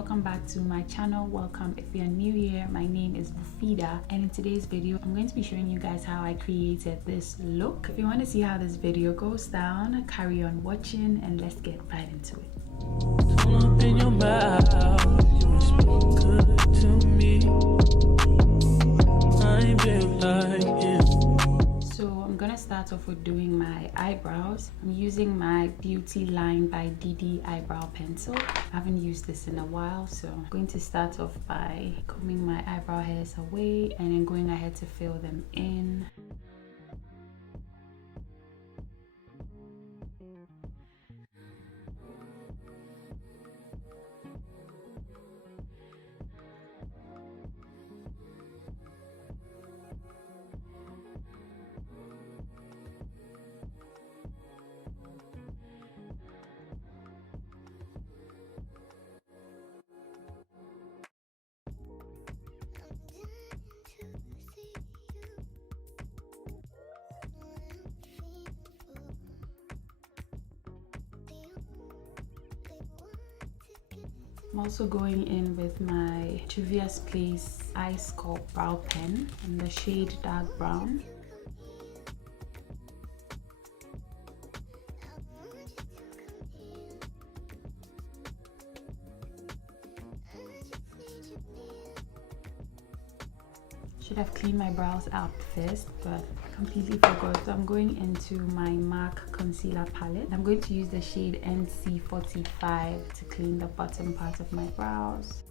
welcome back to my channel. Welcome if you're new here. My name is Muphidaht, and in today's video I'm going to be showing you guys how I created this look. If you want to see how this video goes down, carry on watching and let's get right into it. So I'm gonna start off with doing my eyebrows. I'm using my Beauty Line by DD eyebrow pencil. I haven't used this in a while, so I'm going to start off by combing my eyebrow hairs away and then going ahead to fill them in. I'm also going in with my Juvia's Place Ice Sculpt Brow Pen in the shade Dark Brown. Should have cleaned my brows out first, but completely forgot. So I'm going into my MAC concealer palette. I'm going to use the shade NC45 to clean the bottom part of my brows.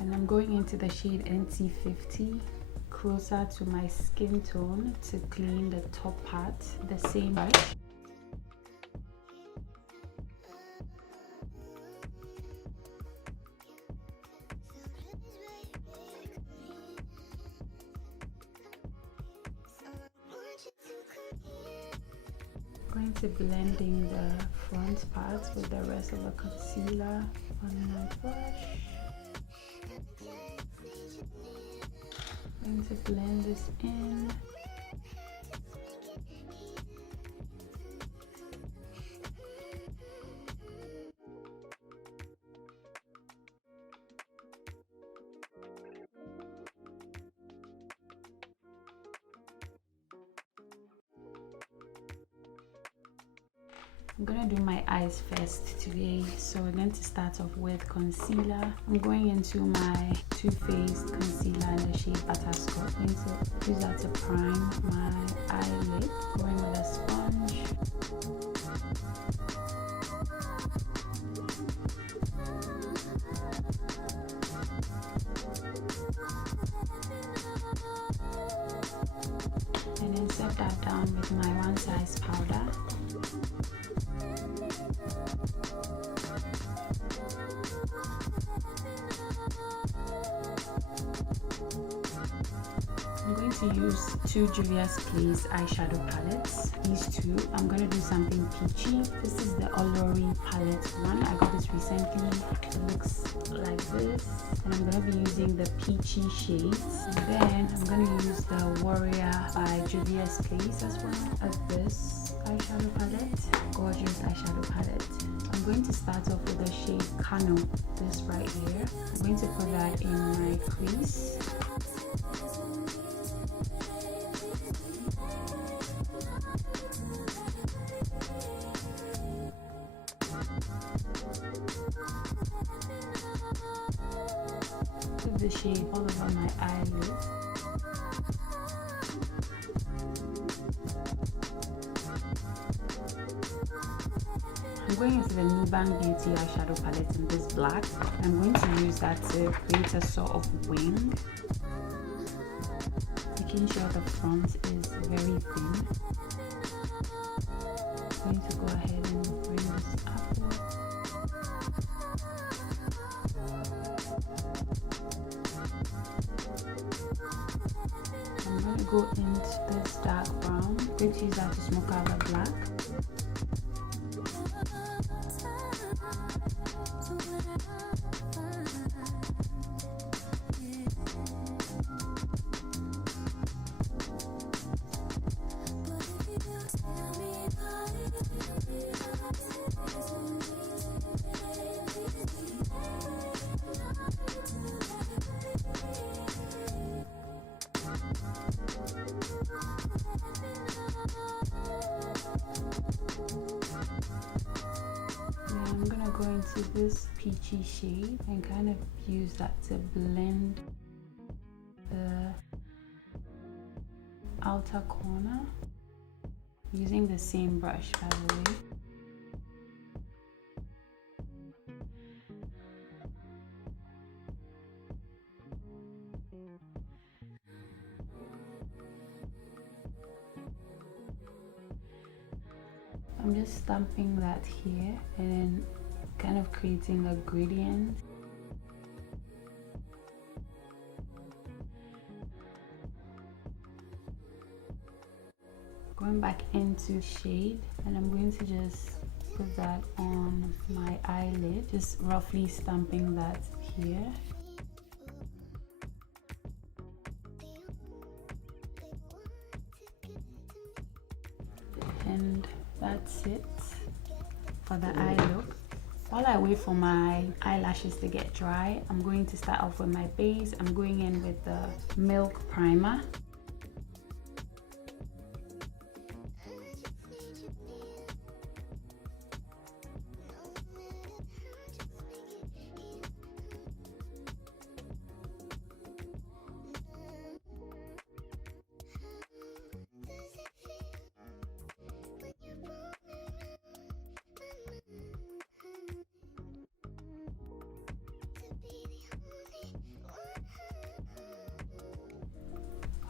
And I'm going into the shade NC50 closer to my skin tone to clean the top part, the same brush. Going to blend in the front parts with the rest of the concealer on my brush. Going to blend this in. I'm gonna do my eyes first today, so we're going to start off with concealer. I'm going into my Too Faced concealer in the shade Butterscotch. I'm going to use that to prime my eyelid. Going with a sponge. And then set that down with my One Size powder. I'm going to use two Juvia's Place eyeshadow palettes. These two, I'm going to do something peachy. This is the Olori palette one. I got this recently. It looks like this. And I'm going to be using the peachy shades. And then I'm going to use the Warrior by Juvia's Place as well as this eyeshadow palette. Gorgeous eyeshadow palette. I'm going to start off with the shade Kano, this right here. I'm going to put that in my crease. Put the shade all over my eyelid. I'm going into the Nubank Beauty eyeshadow palette in this black. I'm going to use that to create a sort of wing. Making sure the front is very thin. I'm going to go ahead and bring this apple. I'm gonna go into this dark brown. I'm going to use that to smoke out the black. I'm gonna go into this peachy shade and kind of use that to blend the outer corner using the same brush, by the way. I'm just stamping that here and then kind of creating a gradient. Going back into shade, and I'm going to just put that on my eyelid, just roughly stamping that here. And that's it for the eye look. While I wait for my eyelashes to get dry, I'm going to start off with my base. I'm going in with the Milk Primer.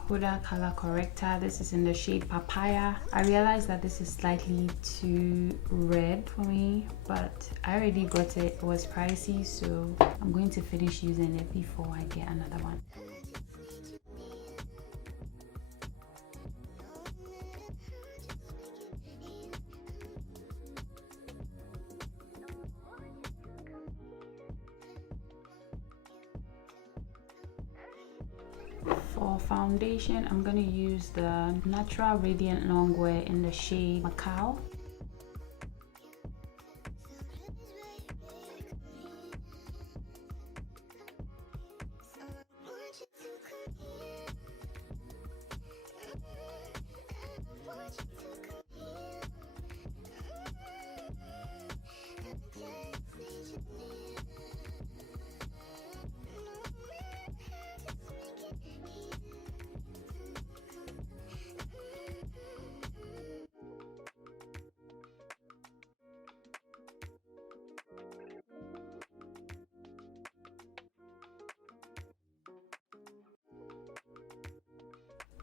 Huda color corrector. This is in the shade Papaya. I realized that this is slightly too red for me, but I already got it. It was pricey, so I'm going to finish using it before I get another one. For foundation, I'm going to use the Natural Radiant Longwear in the shade Macao.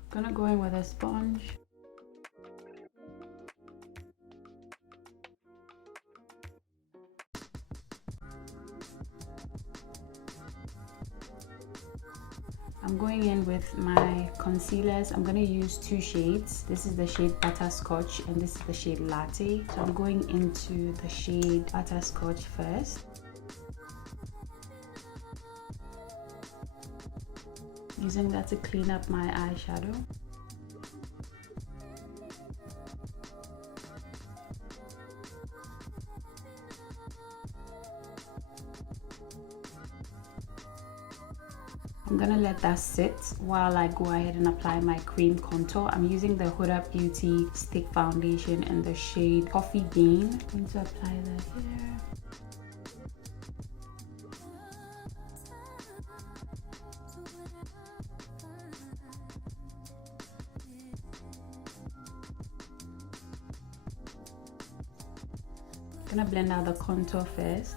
Gonna go in with a sponge. I'm going in with my concealers. I'm gonna use two shades. This is the shade Butterscotch and this is the shade Latte. So I'm going into the shade Butterscotch first. Using that to clean up my eyeshadow. I'm gonna let that sit while I go ahead and apply my cream contour. I'm using the Huda Beauty Stick Foundation in the shade Coffee Bean. I'm going to apply that here. I'm gonna blend out the contour first.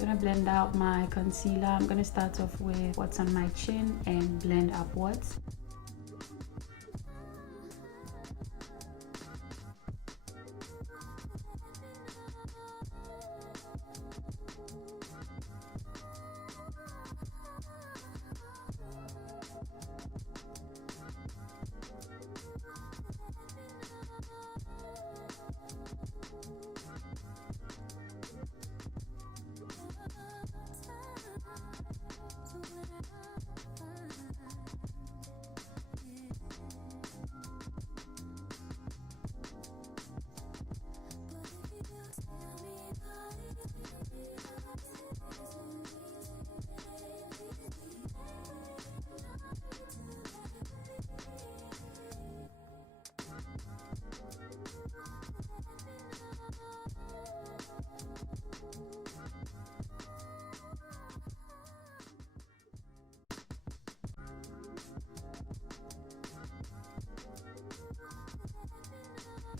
Gonna blend out my concealer. I'm gonna start off with what's on my chin and blend upwards.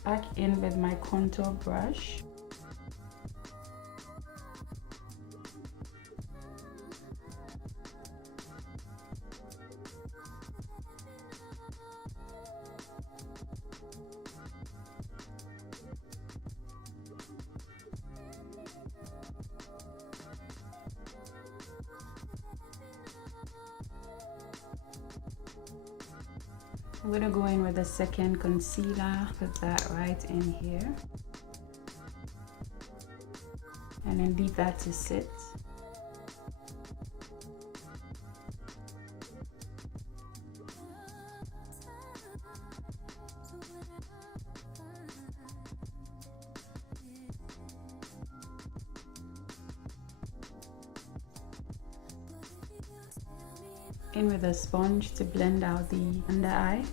Back in with my contour brush. I'm gonna go in with a second concealer, put that right in here, and then leave that to sit. In with a sponge to blend out the under eye.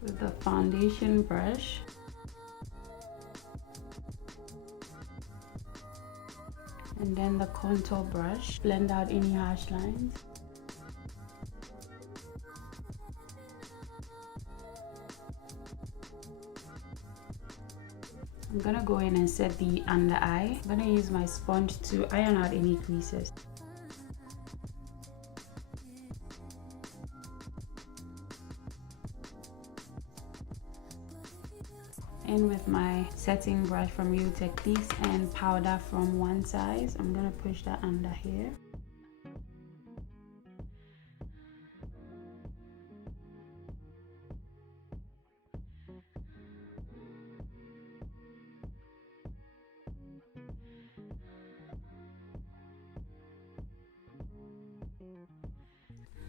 With the foundation brush, and then the contour brush, blend out any harsh lines. I'm gonna go in and set the under eye. I'm gonna use my sponge to iron out any creases. In with my setting brush from You For WatchThank and powder from one side. I'm gonna push that under here.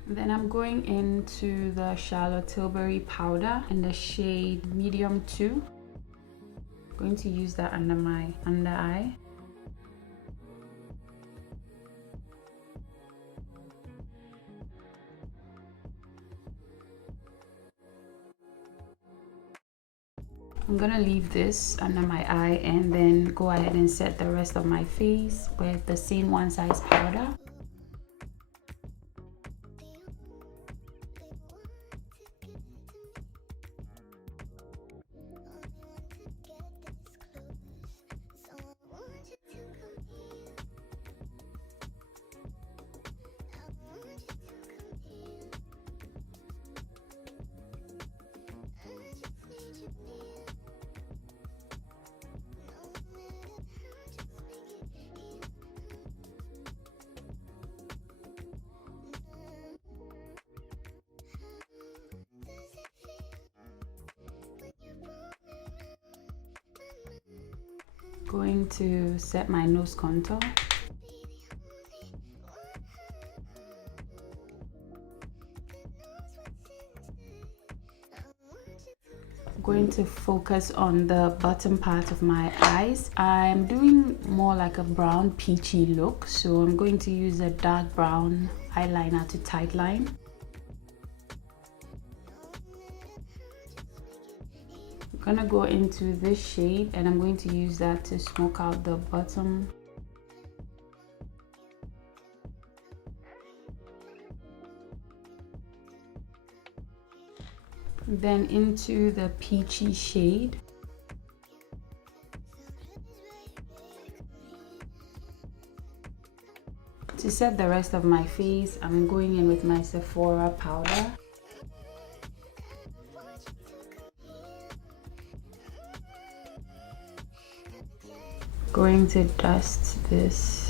Then I'm going into the Charlotte Tilbury powder in the shade medium 2. Going to use that under my under eye. I'm gonna leave this under my eye and then go ahead and set the rest of my face with the same one size powder. Going to set my nose contour. going to focus on the bottom part of my eyes. I'm doing more like a brown peachy look, so I'm going to use a dark brown eyeliner to tightline. I'm gonna go into this shade and I'm going to use that to smoke out the bottom. Then into the peachy shade. To set the rest of my face, I'm going in with my Sephora powder. Going to dust this.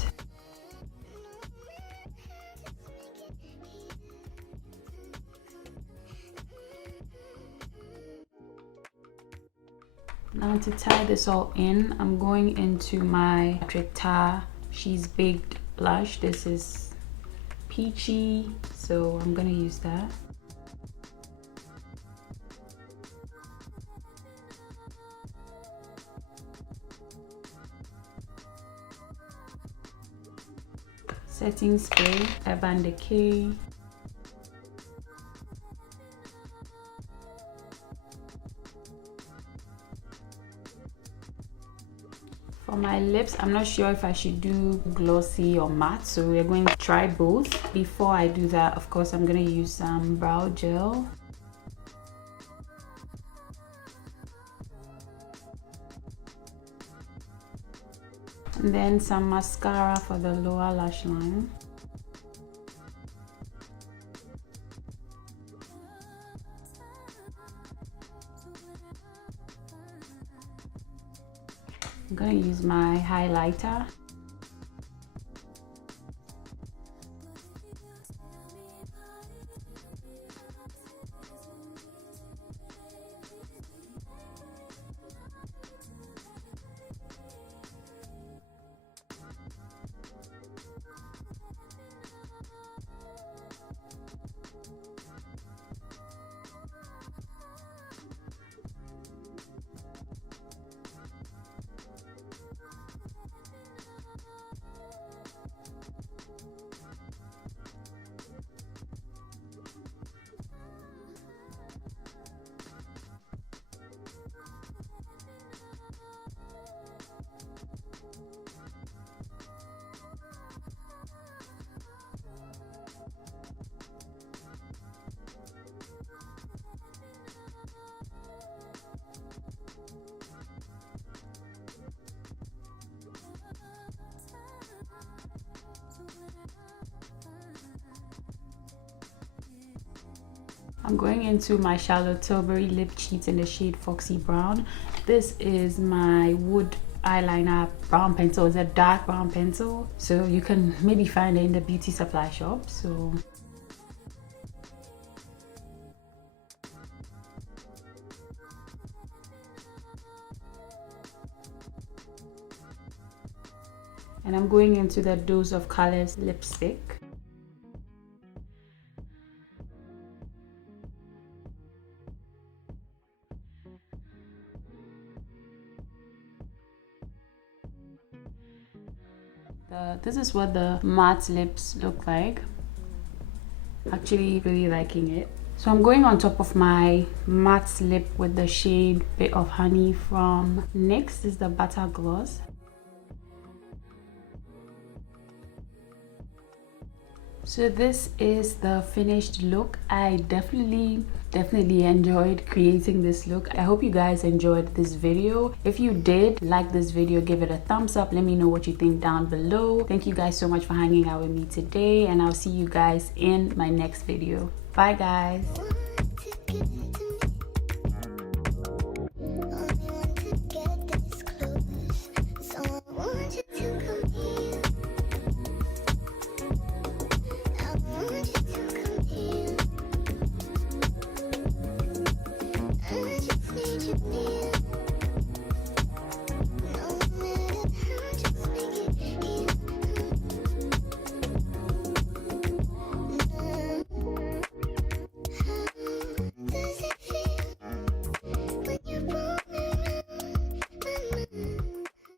Now to tie this all in, I'm going into my Tarte She's Baked blush. This is peachy, so I'm gonna use that. Setting spray, Urban Decay. For my lips, I'm not sure if I should do glossy or matte, so we're going to try both. Before I do that, of course, I'm going to use some brow gel. And then some mascara for the lower lash line. I'm gonna use my highlighter. I'm going into my Charlotte Tilbury Lip Cheats in the shade Foxy Brown. This is my wood eyeliner brown pencil. It's a dark brown pencil, so you can maybe find it in the beauty supply shop. So and I'm going into the Dose of Colors lipstick. This is what the matte lips look like. Actually really liking it. So I'm going on top of my matte lip with the shade Bit of Honey from NYX. This is the Butter Gloss. So this is the finished look. I definitely enjoyed creating this look. I hope you guys enjoyed this video. If you did like this video, give it a thumbs up. Let me know what you think down below. Thank you guys so much for hanging out with me today, and I'll see you guys in my next video. Bye guys.